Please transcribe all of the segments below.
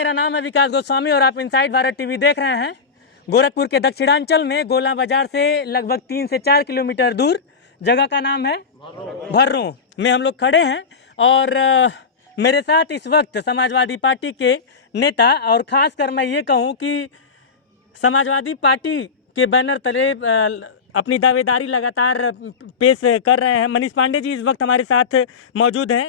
मेरा नाम है विकास गोस्वामी और आप इनसाइड भारत टीवी देख रहे हैं। गोरखपुर के दक्षिणांचल में गोला बाजार से लगभग 3 से 4 किलोमीटर दूर जगह का नाम है भर्रों में हम लोग खड़े हैं और मेरे साथ इस वक्त समाजवादी पार्टी के नेता और ख़ासकर मैं ये कहूँ कि समाजवादी पार्टी के बैनर तले अपनी दावेदारी लगातार पेश कर रहे हैं मनीष पांडे जी इस वक्त हमारे साथ मौजूद हैं।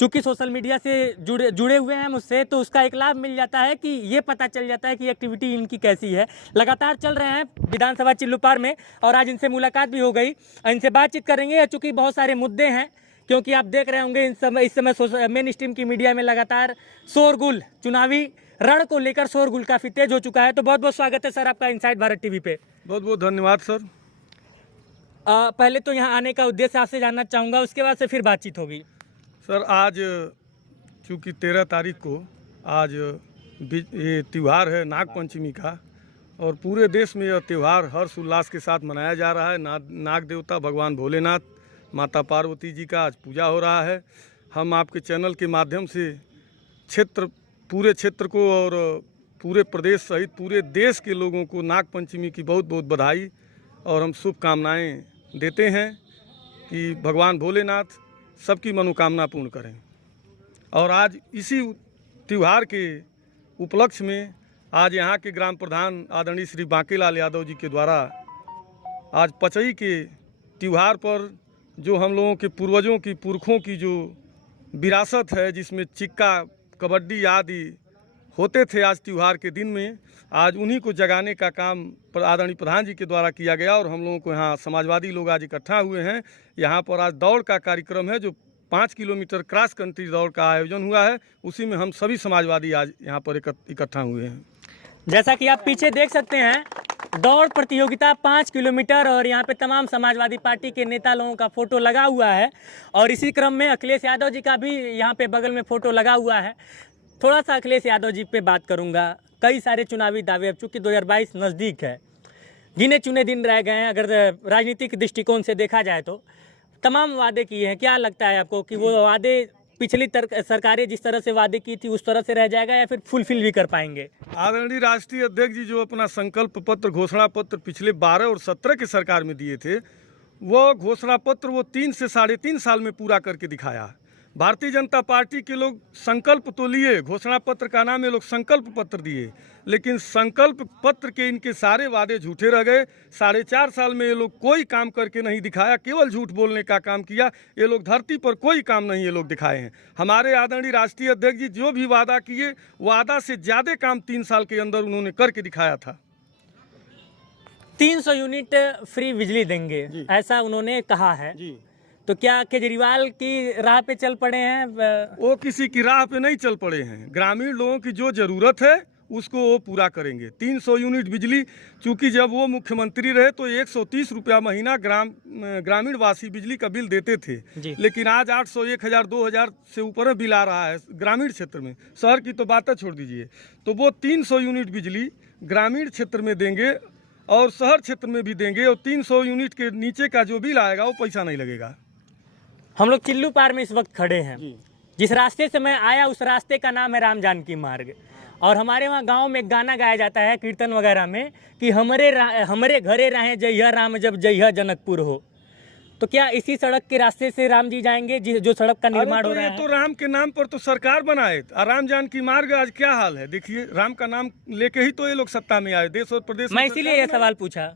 चूँकि सोशल मीडिया से जुड़े हुए हैं मुझसे, तो उसका एक लाभ मिल जाता है कि ये पता चल जाता है कि एक्टिविटी इनकी कैसी है। लगातार चल रहे हैं विधानसभा चिल्लूपार में और आज इनसे मुलाकात भी हो गई, इनसे बातचीत करेंगे। चूँकि बहुत सारे मुद्दे हैं, क्योंकि आप देख रहे होंगे इस समय मेन स्ट्रीम की मीडिया में लगातार शोरगुल, चुनावी रण को लेकर शोरगुल काफ़ी तेज हो चुका है। तो बहुत बहुत स्वागत है सर आपका इनसाइड भारत टीवी पे। बहुत बहुत धन्यवाद सर। पहले तो यहाँ आने का उद्देश्य आपसे जानना चाहूँगा, उसके बाद से फिर बातचीत होगी। सर आज चूँकि 13 तारीख को आज ये त्यौहार है नाग पंचमी का, और पूरे देश में यह त्यौहार हर्ष उल्लास के साथ मनाया जा रहा है। नाग देवता भगवान भोलेनाथ, माता पार्वती जी का आज पूजा हो रहा है। हम आपके चैनल के माध्यम से पूरे क्षेत्र को और पूरे प्रदेश सहित पूरे देश के लोगों को नाग पंचमी की बहुत बहुत बधाई और हम शुभकामनाएँ देते हैं कि भगवान भोलेनाथ सबकी मनोकामना पूर्ण करें। और आज इसी त्यौहार के उपलक्ष्य में आज यहाँ के ग्राम प्रधान आदरणीय श्री बांकेलाल यादव जी के द्वारा आज पचई के त्यौहार पर जो हम लोगों के पूर्वजों की पुरखों की जो विरासत है, जिसमें चिक्का कबड्डी आदि होते थे, आज त्यौहार के दिन में आज उन्हीं को जगाने का काम आदरणीय प्रधान जी के द्वारा किया गया। और हम लोगों को यहाँ समाजवादी लोग आज इकट्ठा हुए हैं। यहाँ पर आज दौड़ का कार्यक्रम है, जो 5 किलोमीटर क्रॉस कंट्री दौड़ का आयोजन हुआ है। उसी में हम सभी समाजवादी आज यहाँ पर इकट्ठा हुए हैं। जैसा कि आप पीछे देख सकते हैं, दौड़ प्रतियोगिता 5 किलोमीटर और यहाँ पे तमाम समाजवादी पार्टी के नेता लोगों का फोटो लगा हुआ है। और इसी क्रम में अखिलेश यादव जी का भी यहाँ पे बगल में फोटो लगा हुआ है। थोड़ा सा अखिलेश यादव जी पे बात करूँगा। कई सारे चुनावी दावे, अब चूँकि 2022 नज़दीक है, गिने चुने दिन रह गए हैं, अगर राजनीतिक दृष्टिकोण से देखा जाए तो तमाम वादे किए हैं। क्या लगता है आपको कि वो वादे पिछली सरकारें जिस तरह से वादे की थी उस तरह से रह जाएगा या फिर फुलफिल भी कर पाएंगे? आदरणीय राष्ट्रीय अध्यक्ष जी जो अपना संकल्प पत्र घोषणा पत्र पिछले 12 और 17 के सरकार में दिए थे, वो घोषणा पत्र वो 3 से 3.5 साल में पूरा करके दिखाया। भारतीय जनता पार्टी के लोग संकल्प तो लिए, घोषणा पत्र का नाम ये लोग संकल्प पत्र दिए, लेकिन संकल्प पत्र के इनके सारे वादे झूठे रह गए। 4.5 साल में ये लोग कोई काम करके नहीं दिखाया, केवल झूठ बोलने का काम किया। ये लोग धरती पर कोई काम नहीं ये लोग दिखाए हैं। हमारे आदरणीय राष्ट्रीय अध्यक्ष जी जो भी वादा किए, वादा से ज़्यादा काम 3 साल के अंदर उन्होंने करके दिखाया था। 300 यूनिट फ्री बिजली देंगे ऐसा उन्होंने कहा है जी। तो क्या केजरीवाल की राह पे चल पड़े हैं? वो किसी की राह पे नहीं चल पड़े हैं। ग्रामीण लोगों की जो ज़रूरत है उसको वो पूरा करेंगे। 300 यूनिट बिजली, चूँकि जब वो मुख्यमंत्री रहे तो 130 रुपया महीना ग्रामीण वासी बिजली का बिल देते थे, लेकिन आज 800, 1000, 2000 से ऊपर बिल आ रहा है ग्रामीण क्षेत्र में। शहर की तो बातें छोड़ दीजिए। तो वो 300 यूनिट बिजली ग्रामीण क्षेत्र में देंगे और शहर क्षेत्र में भी देंगे, और 300 यूनिट के नीचे का जो बिल आएगा वो पैसा नहीं लगेगा। हम लोग चिल्लूपार में इस वक्त खड़े हैं। जिस रास्ते से मैं आया उस रास्ते का नाम है राम जानकी मार्ग। और हमारे वहाँ गांव में एक गाना गाया जाता है कीर्तन वगैरह में कि हमरे घरे रहें जइहा राम जब जइहा जनकपुर हो। तो क्या इसी सड़क के रास्ते से राम जी जाएंगे जो सड़क का निर्माण हो रहा है? तो राम के नाम पर तो सरकार बनाए, राम जानकी मार्ग आज क्या हाल है देखिए। राम का नाम लेके ही तो ये लोग सत्ता में आए, देश और प्रदेश। मैं इसीलिए ये सवाल पूछा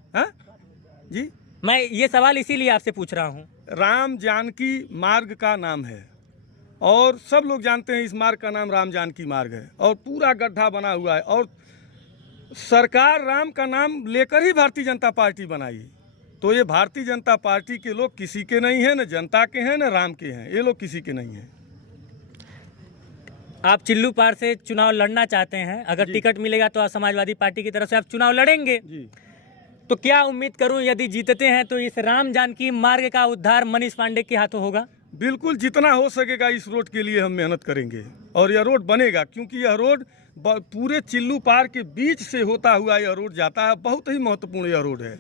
जी, मैं ये सवाल इसीलिए आपसे पूछ रहा हूँ। राम जानकी मार्ग का नाम है और सब लोग जानते हैं इस मार्ग का नाम राम जानकी मार्ग है, और पूरा गड्ढा बना हुआ है। और सरकार राम का नाम लेकर ही भारतीय जनता पार्टी बनाई। तो ये भारतीय जनता पार्टी के लोग किसी के नहीं हैं, न जनता के हैं न राम के हैं। ये लोग किसी के नहीं हैं। आप चिल्लूपार से चुनाव लड़ना चाहते हैं, अगर टिकट मिलेगा तो समाजवादी पार्टी की तरफ से आप चुनाव लड़ेंगे जी। तो क्या उम्मीद करूं यदि जीतते हैं तो इस राम जानकी मार्ग का उद्धार मनीष पांडे के हाथों होगा? बिल्कुल, जितना हो सकेगा इस रोड के लिए हम मेहनत करेंगे और यह रोड बनेगा, क्योंकि यह रोड पूरे चिल्लूपार के बीच से होता हुआ यह रोड जाता है। बहुत ही महत्वपूर्ण यह रोड है,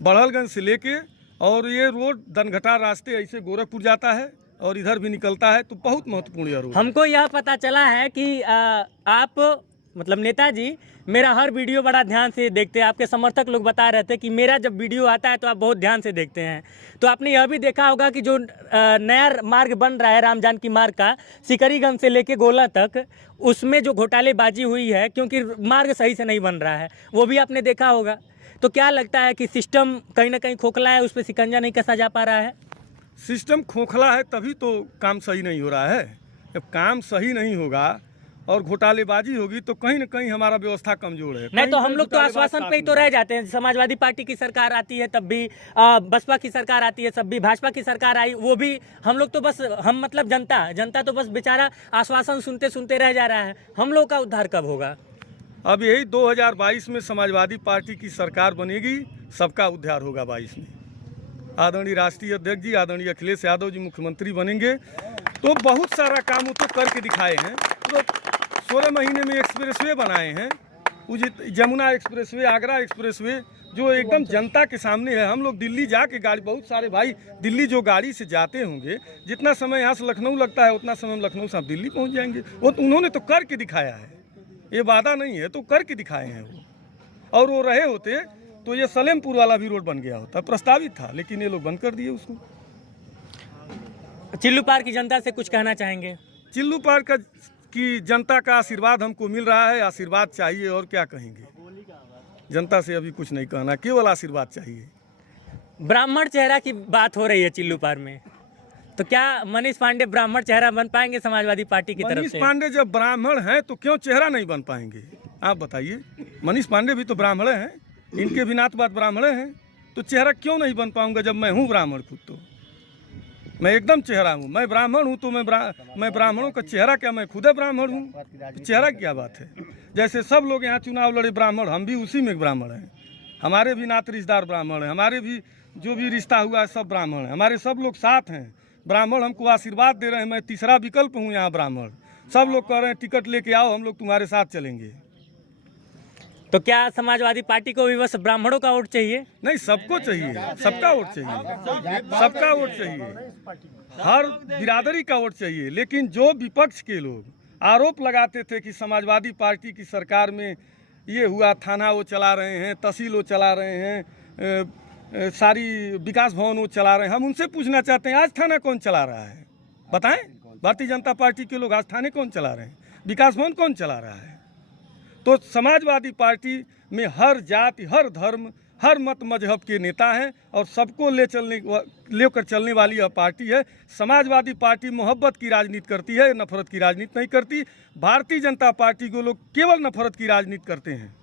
बड़हलगंज से लेके, और ये रोड दनघटा रास्ते ऐसे गोरखपुर जाता है और इधर भी निकलता है, तो बहुत महत्वपूर्ण यह रोड है। हमको यह पता चला है कि आप मतलब नेताजी मेरा हर वीडियो बड़ा ध्यान से देखते हैं। आपके समर्थक लोग बता रहे थे कि मेरा जब वीडियो आता है तो आप बहुत ध्यान से देखते हैं। तो आपने यह भी देखा होगा कि जो नया मार्ग बन रहा है राम जानकी मार्ग का, सिकरीगंज से लेके गोला तक, उसमें जो घोटालेबाजी हुई है क्योंकि मार्ग सही से नहीं बन रहा है, वो भी आपने देखा होगा। तो क्या लगता है कि सिस्टम कहीं ना कहीं खोखला है, उस पर शिकंजा नहीं कसा जा पा रहा है? सिस्टम खोखला है तभी तो काम सही नहीं हो रहा है। जब काम सही नहीं होगा और घोटालेबाजी होगी तो कहीं ना कहीं हमारा व्यवस्था कमजोर है। नहीं तो हम लोग तो आश्वासन पे ही तो रह जाते हैं। समाजवादी पार्टी की सरकार आती है तब भी, बसपा की सरकार आती है तब भी, भाजपा की सरकार आई वो भी, हम लोग तो बस, हम मतलब जनता तो बस बेचारा आश्वासन सुनते सुनते रह जा रहा है। हम लोग का उद्धार कब होगा? अब यही 2022 में समाजवादी पार्टी की सरकार बनेगी, सबका उद्धार होगा 22 में। आदरणीय राष्ट्रीय अध्यक्ष जी, आदरणीय अखिलेश यादव जी मुख्यमंत्री बनेंगे तो बहुत सारा काम वो तो करके दिखाए हैं। तो 16 महीने में एक्सप्रेसवे बनाए हैं, जमुना एक्सप्रेसवे, आगरा एक्सप्रेसवे, जो एकदम जनता के सामने है। हम लोग दिल्ली जाके गाड़ी, बहुत सारे भाई दिल्ली जो गाड़ी से जाते होंगे, जितना समय यहाँ से लखनऊ लगता है उतना समय लखनऊ से आप दिल्ली पहुँच जाएंगे। वो तो उन्होंने तो करके दिखाया है, ये वादा नहीं है, तो करके दिखाए हैं वो। और वो रहे होते तो ये सलेमपुर वाला भी रोड बन गया होता, प्रस्तावित था, लेकिन ये लोग बंद कर दिए उसको। चिल्लू पार की जनता से कुछ कहना चाहेंगे? चिल्लू पार की जनता का आशीर्वाद हमको मिल रहा है, आशीर्वाद चाहिए, और क्या कहेंगे। जनता से अभी कुछ नहीं कहना, केवल आशीर्वाद चाहिए। ब्राह्मण चेहरा की बात हो रही है चिल्लू पार में, तो क्या मनीष पांडे ब्राह्मण चेहरा बन पाएंगे समाजवादी पार्टी की तरफ से? मनीष पांडे जब ब्राह्मण हैं तो क्यों चेहरा नहीं बन पाएंगे, आप बताइए। मनीष पांडे भी तो ब्राह्मण हैं, इनके भी नात-बात ब्राह्मण हैं, तो चेहरा क्यों नहीं बन पाऊंगा जब मैं हूँ ब्राह्मण खुद। तो मैं एकदम चेहरा हूँ, मैं ब्राह्मण हूँ, तो मैं ब्राह्मणों का चेहरा क्या, मैं खुद ब्राह्मण हूँ, तो चेहरा क्या बात है। जैसे सब लोग यहाँ चुनाव लड़े ब्राह्मण, हम भी उसी में ब्राह्मण हैं। हमारे भी नात रिश्तेदार ब्राह्मण हैं, हमारे भी जो भी रिश्ता हुआ है सब ब्राह्मण हैं, हमारे सब लोग साथ हैं। ब्राह्मण हमको आशीर्वाद दे रहे हैं, मैं तीसरा विकल्प हूँ यहाँ ब्राह्मण। सब लोग कह रहे हैं टिकट लेके आओ, हम लोग तुम्हारे साथ चलेंगे। तो क्या समाजवादी पार्टी को भी बस ब्राह्मणों का वोट चाहिए? नहीं, सबको चाहिए, सबका वोट चाहिए, सबका वोट चाहिए, हर बिरादरी का वोट चाहिए। लेकिन जो विपक्ष के लोग आरोप लगाते थे कि समाजवादी पार्टी की सरकार में ये हुआ, थाना वो चला रहे हैं, तहसील वो चला रहे हैं, सारी विकास भवन वो चला रहे हैं, हम उनसे पूछना चाहते हैं आज थाना कौन चला रहा है, बताएं। भारतीय जनता पार्टी के लोग आज थाने कौन चला रहे हैं, विकास भवन कौन चला रहा है? तो समाजवादी पार्टी में हर जाति, हर धर्म, हर मत मजहब के नेता हैं और सबको लेकर चलने वाली यह पार्टी है। समाजवादी पार्टी मोहब्बत की राजनीति करती है, नफरत की राजनीति नहीं करती। भारतीय जनता पार्टी को लोग केवल नफरत की राजनीति करते हैं।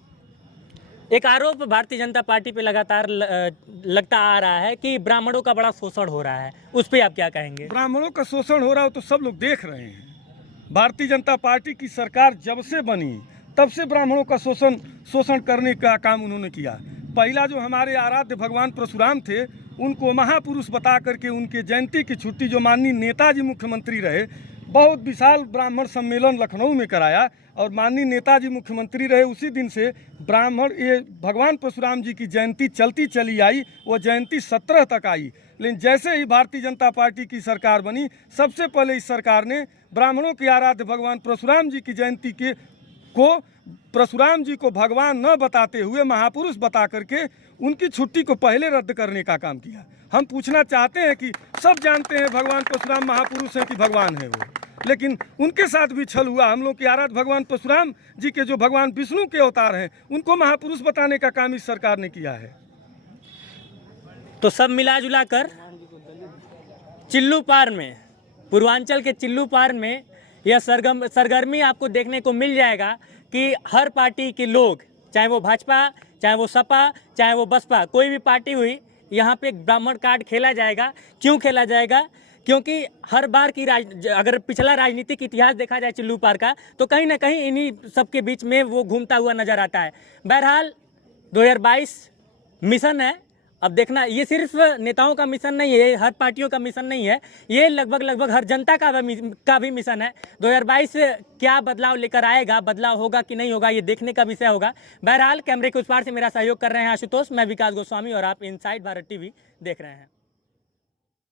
एक आरोप भारतीय जनता पार्टी पे लगातार लगता आ रहा है कि ब्राह्मणों का बड़ा शोषण हो रहा है, उस पर आप क्या कहेंगे? ब्राह्मणों का शोषण हो रहा हो तो सब लोग देख रहे हैं। भारतीय जनता पार्टी की सरकार जब से बनी तब से ब्राह्मणों का शोषण करने का काम उन्होंने किया। पहला जो हमारे आराध्य भगवान परशुराम थे, उनको महापुरुष बता करके उनके जयंती की छुट्टी, जो माननीय नेताजी मुख्यमंत्री रहे, बहुत विशाल ब्राह्मण सम्मेलन लखनऊ में कराया और माननीय नेताजी मुख्यमंत्री रहे, उसी दिन से ब्राह्मण, ये भगवान परशुराम जी की जयंती चलती चली आई। वो जयंती 17 तक आई। लेकिन जैसे ही भारतीय जनता पार्टी की सरकार बनी, सबसे पहले इस सरकार ने ब्राह्मणों के आराध्य भगवान परशुराम जी की जयंती को परशुराम जी को भगवान न बताते हुए महापुरुष बता करके उनकी छुट्टी को पहले रद्द करने का काम किया। हम पूछना चाहते हैं कि सब जानते हैं भगवान परशुराम महापुरुष हैं कि भगवान है वो, लेकिन उनके साथ भी छल हुआ। हम लोग के आराध्य भगवान परशुराम जी के जो भगवान विष्णु के अवतार हैं, उनको महापुरुष बताने का काम इस सरकार ने किया है। तो सब मिला जुला कर चिल्लू पार में, पूर्वांचल के चिल्लू पार में यह सरगर्मी आपको देखने को मिल जाएगा कि हर पार्टी के लोग, चाहे वो भाजपा, चाहे वो सपा, चाहे वो बसपा, कोई भी पार्टी हुई, यहाँ पे ब्राह्मण कार्ड खेला जाएगा। क्यों खेला जाएगा? क्योंकि हर बार की अगर पिछला राजनीतिक इतिहास देखा जाए चिल्लू पार का, तो कहीं ना कहीं इन्हीं सबके बीच में वो घूमता हुआ नजर आता है। बहरहाल 2022 मिशन है, अब देखना, ये सिर्फ नेताओं का मिशन नहीं है, हर पार्टियों का मिशन नहीं है, ये लगभग हर जनता का भी मिशन है। 2022 क्या बदलाव लेकर आएगा, बदलाव होगा कि नहीं होगा, ये देखने का विषय होगा। बहरहाल कैमरे के उस पार से मेरा सहयोग कर रहे हैं आशुतोष, मैं विकास गोस्वामी और आप इनसाइड भारत टीवी देख रहे हैं।